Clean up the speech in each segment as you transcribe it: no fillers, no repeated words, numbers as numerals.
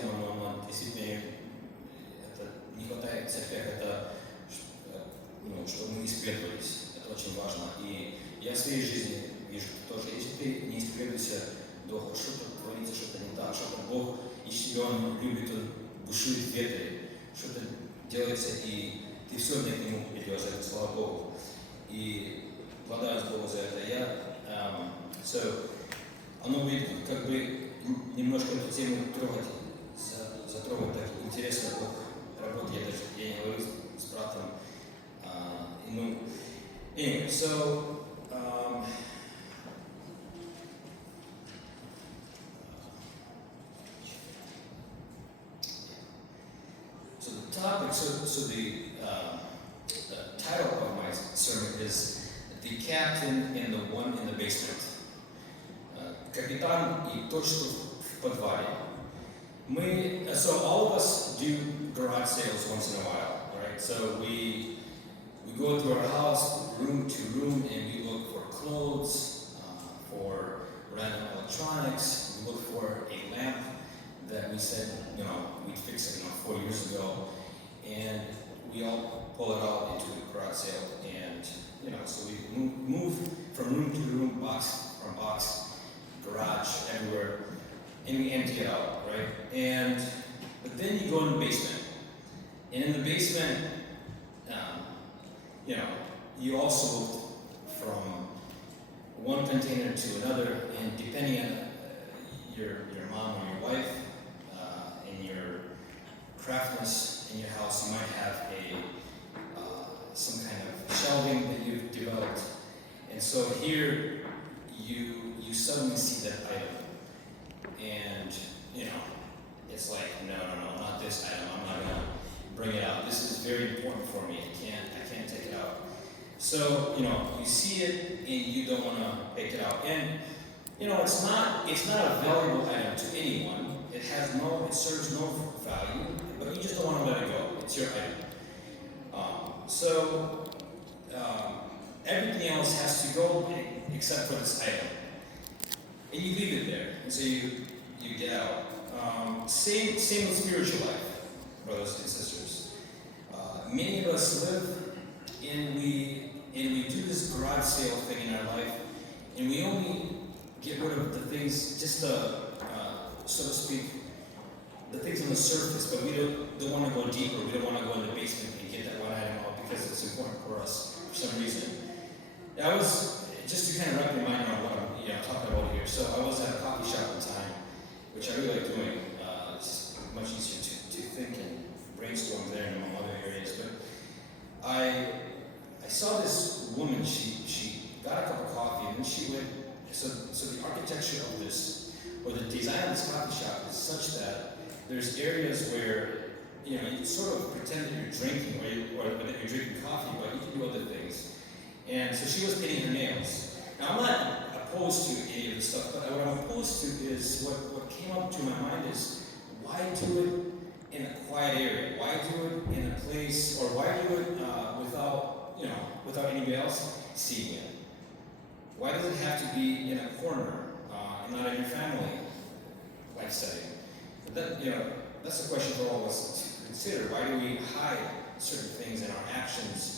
тема, но действительно это не хватает в церквях, это чтобы мы исповедовались. Это очень важно. И я в своей жизни вижу тоже, если ты не исповедуешься, то что-то творится, что-то не так, что-то Бог ищет, Он любит, Он бушует в ветре, что-то делается, и ты все равно к Нему идешь, это слава Богу. И благодарность Богу за это. Оно будет как бы немножко эту тему затрогать так интересно, Бог работает, я не говорю с братом. Anyway, so the topic, the title of my sermon is "The Captain and the One in the Basement." Капитан и тот, что в подвале. So all of us do garage sales once in a while, right? So we go through our house, room to room, and we look for clothes, for random electronics. We look for a lamp that we said, we'd fix it, 4 years ago, and we all pull it out into the garage sale, and so we move from room to room, box from box, garage, everywhere, and we empty it out, right? But then you go in the basement, and in the basement, you also move from one container to another, and depending on your mom or your wife and your craftiness in your house, you might have some kind of shelving that you've developed, and so here you suddenly see that item, and it's like no, not this item. I'm not gonna bring it out. This is very important for me. I can't take it out. So you see it and you don't want to take it out, and it's not a valuable item to anyone. It serves no value, but you just don't want to let it go. It's your item. Everything else has to go except for this item. And you leave it there, and so you get out. Same with spiritual life, brothers and sisters. Many of us live, and we do this garage sale thing in our life, and we only get rid of the things, just so to speak, the things on the surface, but we don't want to go deeper. We don't want to go in the basement and get that one item out because it's important for us for some reason. I was, just to kind of wrap your mind around what I'm talking about here. So I was at a coffee shop one time, which I really like doing. It's much easier to think and brainstorm there in other areas. But I saw this woman. She got a cup of coffee, and then she went. So the architecture of this, or the design of this coffee shop, is such that there's areas where you sort of pretend that you're drinking, or that you're drinking coffee, but you can do other things. And so she was painting her nails. Now I'm not opposed to any of this stuff, but what I'm opposed to is what came up to my mind is why do it in a quiet area? Why do it in a place, or why do it without anybody else seeing it? Why does it have to be in a corner and not in your family life setting? But that's a question for all of us to consider. Why do we hide certain things in our actions?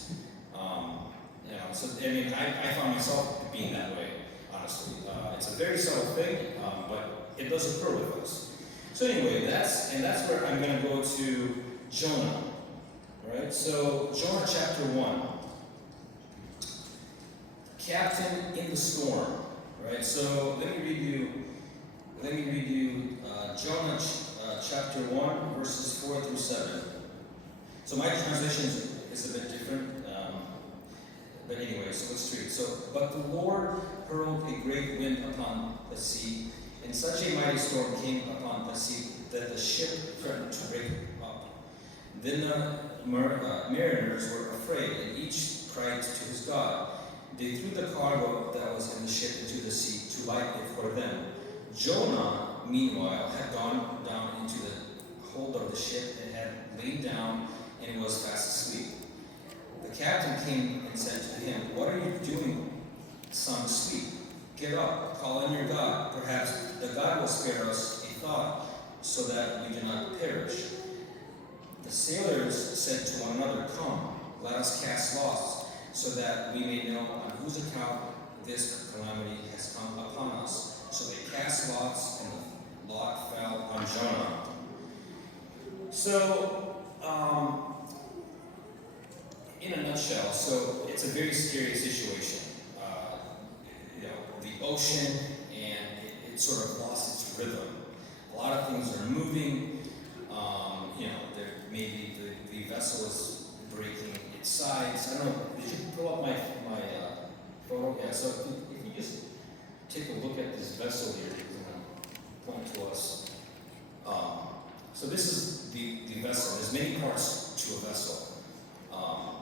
So I found myself being that way, honestly. It's a very subtle thing, but it does occur with us. So anyway, that's where I'm going to go to Jonah, right? So Jonah chapter 1, Captain in the Storm, right? So let me read you Jonah chapter 1, verses 4 through 7. So my translation is a bit different. But anyway, so let's read. But the Lord hurled a great wind upon the sea, and such a mighty storm came upon the sea that the ship threatened to break up. Then the mariners were afraid, and each cried to his God. They threw the cargo that was in the ship into the sea to light it for them. Jonah, meanwhile, had gone down into the hold of the ship and had lain down and was fast asleep. The captain came and said to him, "What are you doing, sound asleep? Get up, call on your God. Perhaps the God will spare us a thought so that we do not perish. The sailors said to one another, "Come, let us cast lots, so that we may know on whose account this calamity has come upon us." So they cast lots, and the lot fell on Jonah. So, in a nutshell, so it's a very scary situation. The ocean, and it sort of lost its rhythm. A lot of things are moving. Maybe the vessel is breaking its sides. I don't know. Did you pull up my photo? Yeah. So if you just take a look at this vessel here, it's going to point to us. So this is the vessel. There's many parts to a vessel.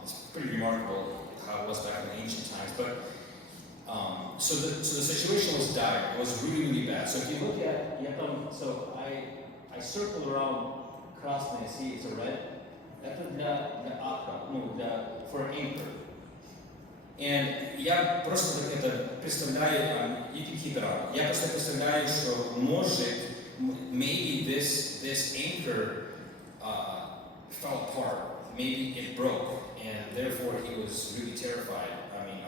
It's pretty remarkable how it was back in the ancient times. But so the situation was dire. It was really, really bad. So if you look at, so I circled around красное, see it's a red. Это для акра, for an anchor. And я просто это представляю, you can keep it on. Я просто представляю, что maybe this anchor fell apart. Maybe it broke, and therefore he was really terrified.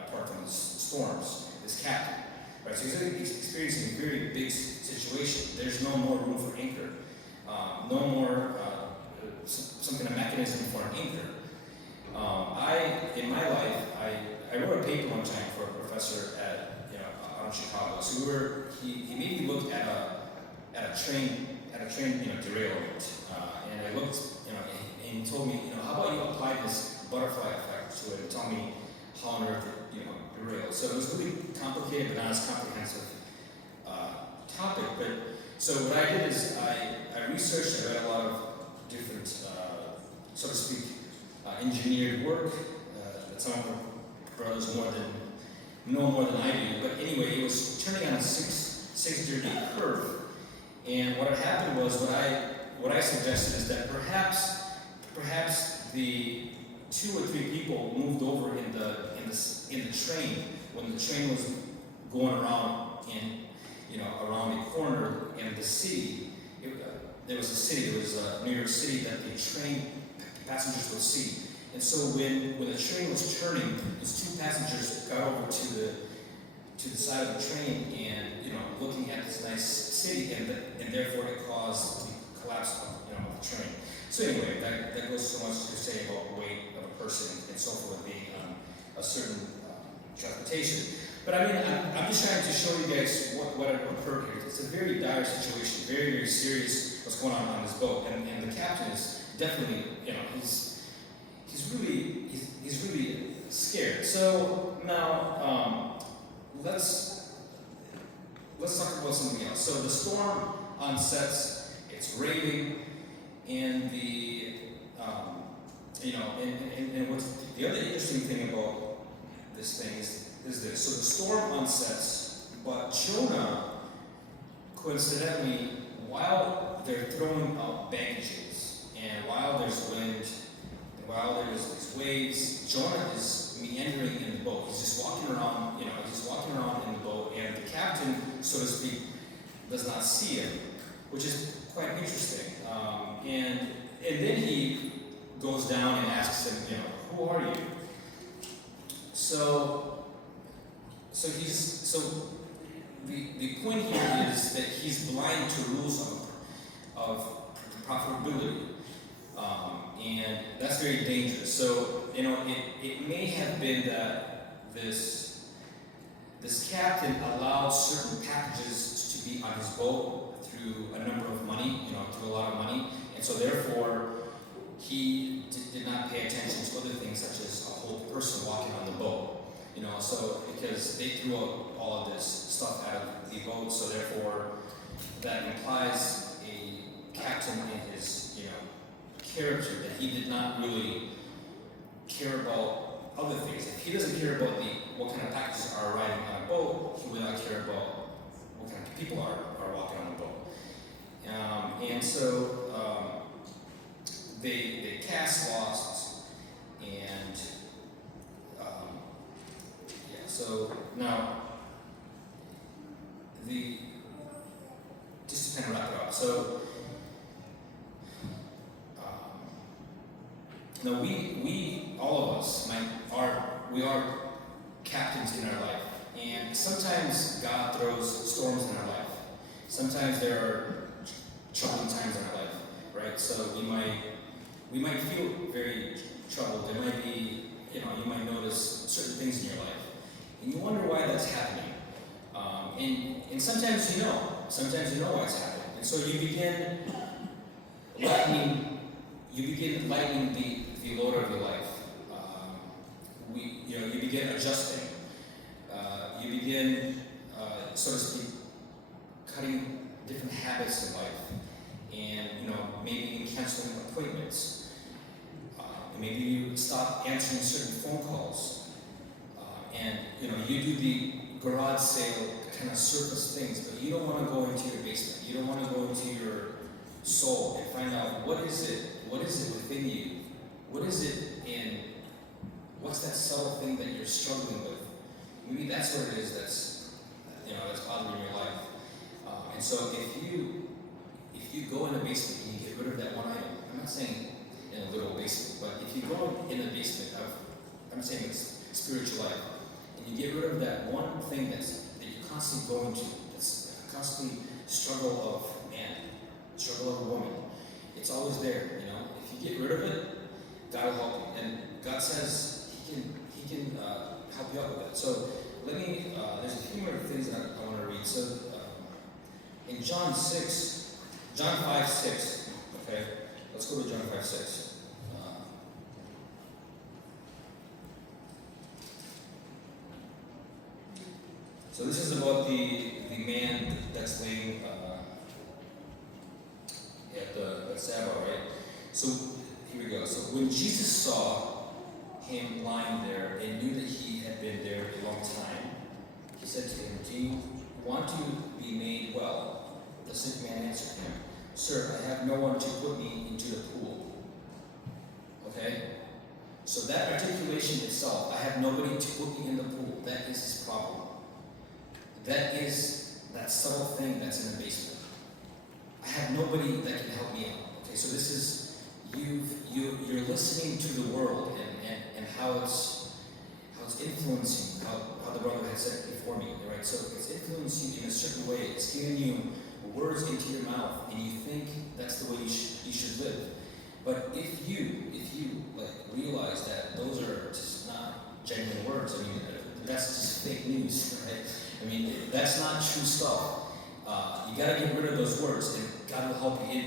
Apart from the storms, this captain, right? So he's experiencing a very big situation. There's no more room for anchor. No more some kind of mechanism for an anchor. In my life, I wrote a paper one time for a professor out in Chicago. So he made me look at a train derailment, and I looked, and he told me, how about you apply this butterfly effect to it and tell me how on earth it derailed. So it was really complicated but not as comprehensive topic. But so what I did is I researched. I read a lot of different, so to speak, engineered work that some of my brothers know more than I do. But anyway, it was turning on a 6-degree curve, and what had happened was what I suggested is that perhaps the 2 or 3 people moved over in the train when the train was going around around the corner in the city. There was a city, New York City, that the train passengers would see. And so when the train was turning, these 2 passengers got over to the side of the train and looking at this nice city, and therefore it caused the collapse of the train. So anyway, that goes so much to say about weight of a person and so forth being on a certain transportation. But I'm just trying to show you guys what occurred here. It's a very dire situation, very, very serious what's going on this boat. And the captain is definitely, he's really scared. So now let's talk about something else. So the storm onsets, it's raining, and and what's the other interesting thing about this thing is this. So the storm onsets, but Jonah, coincidentally, while they're throwing out baggages, and while there's wind, and while there's these waves, Jonah is meandering in the boat. He's just walking around, in the boat, and the captain, so to speak, does not see him, which is quite interesting. And then he goes down and asks him, who are you? So the point here is that he's blind to rules of profitability, and that's very dangerous. So it may have been that this captain allowed certain packages to be on his boat through a number of money, through a lot of money, and so therefore he did not pay attention to other things such as a whole person walking on the boat. So because they threw out all of this stuff out of the boat, so therefore that implies a captain in his, character, that he did not really care about other things. If he doesn't care about what kind of packages are arriving on a boat, he will not care about what kind of people are walking on the boat. And so they cast lots, and so now just to kind of wrap it up. So Now we all of us we are captains in our life, and sometimes God throws storms in our life. Sometimes there are troubling times in our life, right? So we might feel very troubled. There might be, you might notice certain things in your life, and you wonder why that's happening. And sometimes you know why it's happening, and so you begin lightening the load of your life. You begin adjusting. You begin, so to speak, cutting different habits in life, and maybe canceling appointments. Maybe you stop answering certain phone calls, and you do the garage sale kind of surface things, but you don't want to go into your basement. You don't want to go into your soul and find out what is it within you, what's that subtle thing that you're struggling with. Maybe that's what it is that's bothering your life. And so if you go in the basement and you get rid of that one item, I'm not saying in a literal basement, but if you go in the basement of, I'm saying it's spiritual life, and you get rid of that one thing that you're constantly going to, that's a constantly struggle of man, struggle of a woman, it's always there, If you get rid of it, God will help you, and God says He can help you out with that. So let me. There's a few more things that I want to read. So in John 5:6. Okay, let's go to John 5:6. So this is about the man that's laying at Sabbath, right? So here we go. So when Jesus saw him lying there and knew that he had been there a long time, he said to him, "Do you want to be made well?" The sick man answered him, "Sir, I have no one to put me into the pool." Okay? So that articulation itself, I have nobody to put me in the pool, that is his problem. That is that subtle thing that's in the basement. I have nobody that can help me out. Okay, so this is you're listening to the world and how it's influencing how the brother had said before me, right? So it's influencing you in a certain way. It's giving you words into your mouth, and you think that's the way you should live. But if you realize that those are just not genuine words, that's just fake news, right? That's not true stuff. You got to get rid of those words, and God will help you.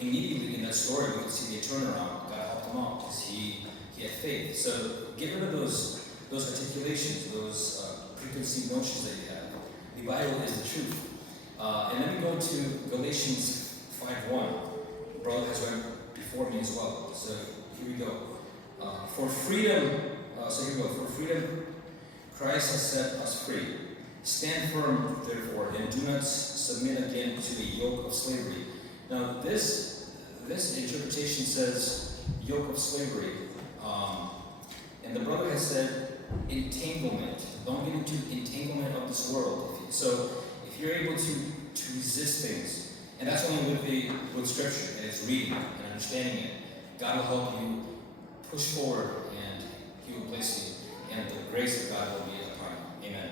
Immediately in that story, we can see the turnaround. God helped him out because he had faith. So get rid of those articulations, those preconceived notions that you have. The Bible is the truth. And let me go to Galatians 5:1. Brother has read before me as well. So here we go. For freedom, For freedom, Christ has set us free. Stand firm, therefore, and do not submit again to the yoke of slavery. Now, this interpretation says yoke of slavery, and the brother has said entanglement. Don't get into entanglement of this world. So, if you're able to resist things, and that's only with Scripture, and it's reading and understanding it, God will help you push forward, and He will place you, and the grace of God will be upon you. Amen.